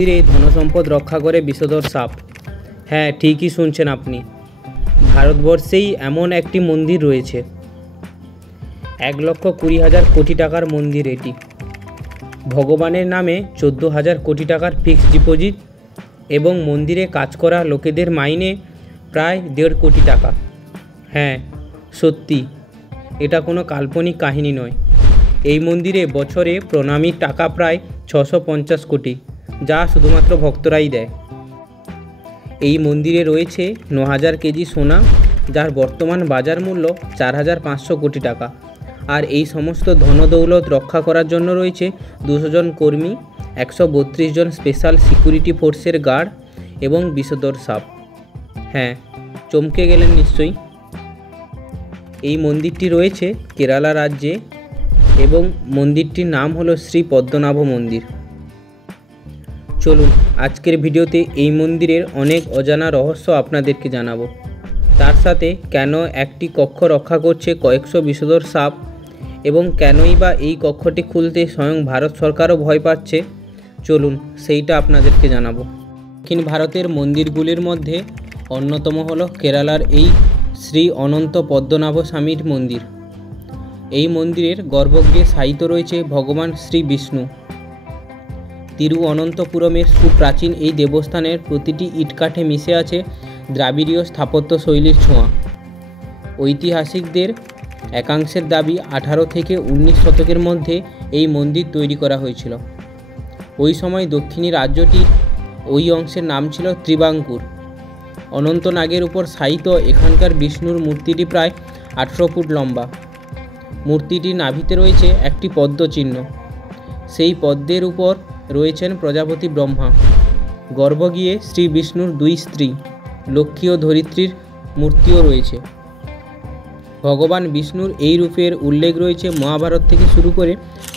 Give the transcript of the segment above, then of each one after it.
মন্দিরে ধনসম্পদ রক্ষা করে বিষধর সাপ। হ্যাঁ, ঠিকই শুনছেন আপনি। ভারতবর্ষেই এমন একটি মন্দির রয়েছে। 1,20,000 কোটি টাকার মন্দির এটি। ভগবানের নামে 14,000 কোটি টাকার ফিক্সড ডিপোজিট এবং মন্দিরে কাজ করা লোকেদের মাইনে প্রায় 1.5 কোটি টাকা। হ্যাঁ, সত্যি, এটা কোনো কাল্পনিক কাহিনী নয়। এই মন্দিরে বছরে প্রণামীর টাকা প্রায় 650 কোটি, যা শুধুমাত্র ভক্তরাই দেয়। এই মন্দিরে রয়েছে 9,000 কেজি সোনা, যার বর্তমান বাজার মূল্য 4,500 কোটি টাকা। আর এই সমস্ত ধনদৌলত রক্ষা করার জন্য রয়েছে 200 জন কর্মী, 132 জন স্পেশাল সিকিউরিটি ফোর্সের গার্ড এবং বিষধর সাপ। হ্যাঁ, চমকে গেলেন নিশ্চয়ই। এই মন্দিরটি রয়েছে কেরালা রাজ্যে এবং মন্দিরটির নাম হলো শ্রী পদ্মনাভ মন্দির। চলুন আজকের ভিডিওতে এই মন্দিরের অনেক অজানা রহস্য আপনাদেরকে জানাবো। তার সাথে কেন একটি কক্ষ রক্ষা করছে কয়েকশো বিষধর সাপ এবং কেনই বা এই কক্ষটি খুলতে স্বয়ং ভারত সরকারও ভয় পাচ্ছে, চলুন সেইটা আপনাদেরকে জানাবো। দক্ষিণ ভারতের মন্দিরগুলির মধ্যে অন্যতম হলো কেরালার এই শ্রী অনন্ত পদ্মনাভ স্বামীর মন্দির। এই মন্দিরের গর্ভগৃহে শায়িত রয়েছে ভগবান শ্রী বিষ্ণু। তিরুঅনন্তপুরমের সুপ্রাচীন এই দেবস্থানের প্রতিটি ইটকাঠে মিশে আছে দ্রাবিড়ীয় স্থাপত্য শৈলীর ছোঁয়া। ঐতিহাসিকদের একাংশের দাবি 18 থেকে 19 শতকের মধ্যে এই মন্দির তৈরি করা হয়েছিল। ওই সময় দক্ষিণী রাজ্যটির ওই অংশের নাম ছিল ত্রিবাঙ্কুর। অনন্তনাগের উপর শায়িত এখানকার বিষ্ণুর মূর্তিটি প্রায় 18 ফুট লম্বা। মূর্তিটির নাভিতে রয়েছে একটি পদ্ম চিহ্ন। সেই পদ্মের উপর রয়েছেন প্রজাপতি ব্রহ্মা। গর্ভগৃহে শ্রী বিষ্ণুর 2 স্ত্রী লক্ষ্মী ও ধরিত্রীর মূর্তিও রয়েছে। ভগবান বিষ্ণুর এই রূপের উল্লেখ রয়েছে মহাভারত থেকে শুরু করে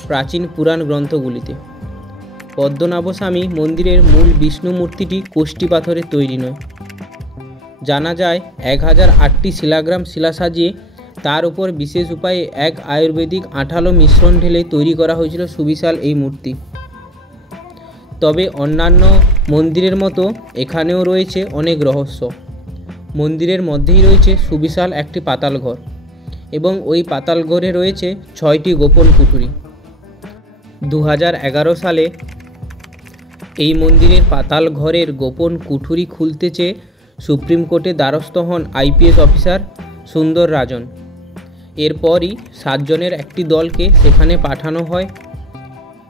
প্রাচীন পুরাণ গ্রন্থগুলিতে। পদ্মনাভস্বামী মন্দিরের মূল বিষ্ণু মূর্তিটি কোষ্ঠী পাথরের তৈরি নয়। জানা যায় 1008টি শিলাগ্রাম শিলা সাজিয়ে তার উপর বিশেষ উপায়ে এক আয়ুর্বেদিক আঠালো মিশ্রণ ঢেলে তৈরি করা হয়েছিল সুবিশাল এই মূর্তি। তবে অন্যান্য মন্দিরের মতো এখানেও রয়েছে অনেক রহস্য। মন্দিরের মধ্যেই রয়েছে সুবিশাল একটি পাতাল ঘর এবং ওই পাতাল ঘরে রয়েছে 6টি গোপন কুঠুরি। 2011 সালে এই মন্দিরের পাতাল ঘরের গোপন কুঠুরি খুলতে চেয়ে সুপ্রিম কোর্টে দ্বারস্থ হন IPS অফিসার সুন্দর রাজন। এরপরই 7 জনের একটি দলকে সেখানে পাঠানো হয়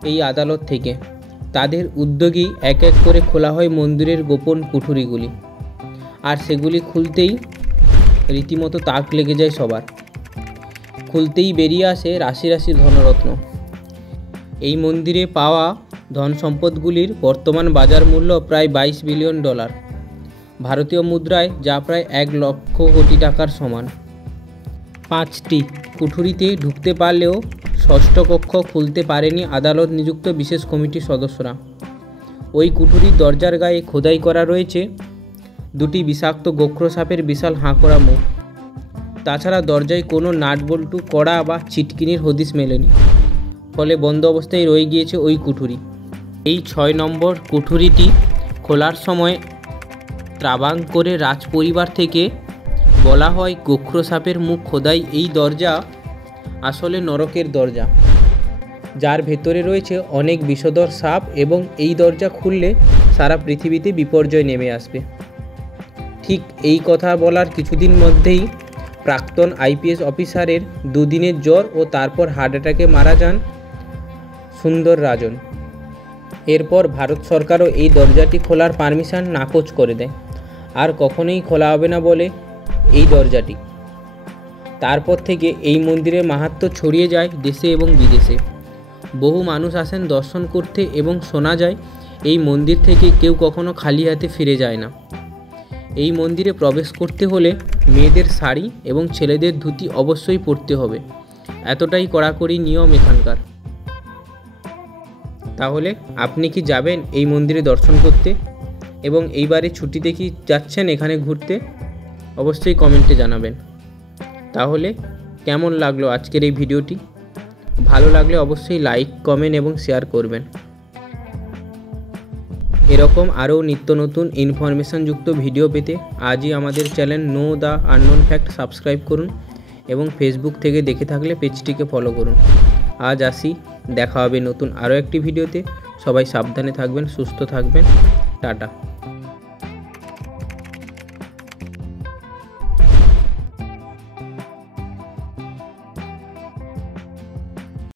এই আদালত থেকে। তাদের উদ্যোগেই এক এক করে খোলা হয় মন্দিরের গোপন কুঠুরিগুলি, আর সেগুলি খুলতেই রীতিমতো তাক লেগে যায় সবার। খুলতেই বেরিয়ে আসে রাশি রাশি ধনরত্ন। এই মন্দিরে পাওয়া ধন সম্পদগুলির বর্তমান বাজার মূল্য প্রায় $22 বিলিয়ন, ভারতীয় মুদ্রায় যা প্রায় 1 লক্ষ কোটি টাকার সমান। 5টি কুঠুরিতে ঢুকতে পারলেও 6ষ্ঠ কক্ষ খুলতে পারেনি আদালত নিযুক্ত বিশেষ কমিটির সদস্যরা। ওই কুঠুরির দরজার গায়ে খোদাই করা রয়েছে 2টি বিষাক্ত গোখ্র সাপের বিশাল হাঁকড়া মুখ। তাছাড়া দরজায় কোনো নাট বল্টু, কড়া বা ছিটকিনির হদিশ মেলেনি, ফলে বন্ধ অবস্থায় রয়ে গিয়েছে ওই কুঠুরি। এই 6 নম্বর কুঠুরিটি খোলার সময় ত্রাবাঙ্করের রাজ পরিবার থেকে বলা হয় গোখ্র সাপের মুখ খোদাই এই দরজা আসলে নরকের দরজা, যার ভেতরে রয়েছে অনেক বিষধর সাপ এবং এই দরজা খুললে সারা পৃথিবীতে বিপর্যয় নেমে আসবে। ঠিক এই কথা বলার কিছুদিন মধ্যেই প্রাক্তন IPS অফিসারের 2 দিনের জ্বর ও তারপর হার্ট অ্যাটাকে মারা যান সুন্দর রাজন। এরপর ভারত সরকারও এই দরজাটি খোলার পারমিশন নাকচ করে দেয়, আর কখনোই খোলা হবে না বলে এই দরজাটি। তারপর থেকে এই মন্দিরের মাহাত্ম্য ছড়িয়ে যায় দেশে এবং বিদেশে। বহু মানুষ আসেন দর্শন করতে এবং শোনা যায় এই মন্দির থেকে কেউ কখনো খালি হাতে ফিরে যায় না। এই মন্দিরে প্রবেশ করতে হলে মেয়েদের শাড়ি এবং ছেলেদের ধুতি অবশ্যই পরতে হবে, এতটাই কড়াকড়ি নিয়ম এখানকার। তাহলে আপনি কি যাবেন এই মন্দিরে দর্শন করতে এবং এইবারে ছুটিতে কি যাচ্ছেন এখানে ঘুরতে? অবশ্যই কমেন্টে জানাবেন। তাহলে কেমন লাগলো আজকের এই ভিডিওটি? ভালো লাগলে অবশ্যই লাইক, কমেন্ট এবং শেয়ার করবেন। এরকম আরও নিত্য নতুন ইনফরমেশানযুক্ত ভিডিও পেতে আজই আমাদের channel know the unknown fact subscribe করুন এবং ফেসবুক থেকে দেখে থাকলে পেজটিকে ফলো করুন। আজ আসি, দেখা হবে নতুন আরও একটি ভিডিওতে। সবাই সাবধানে থাকবেন, সুস্থ থাকবেন। টাটা।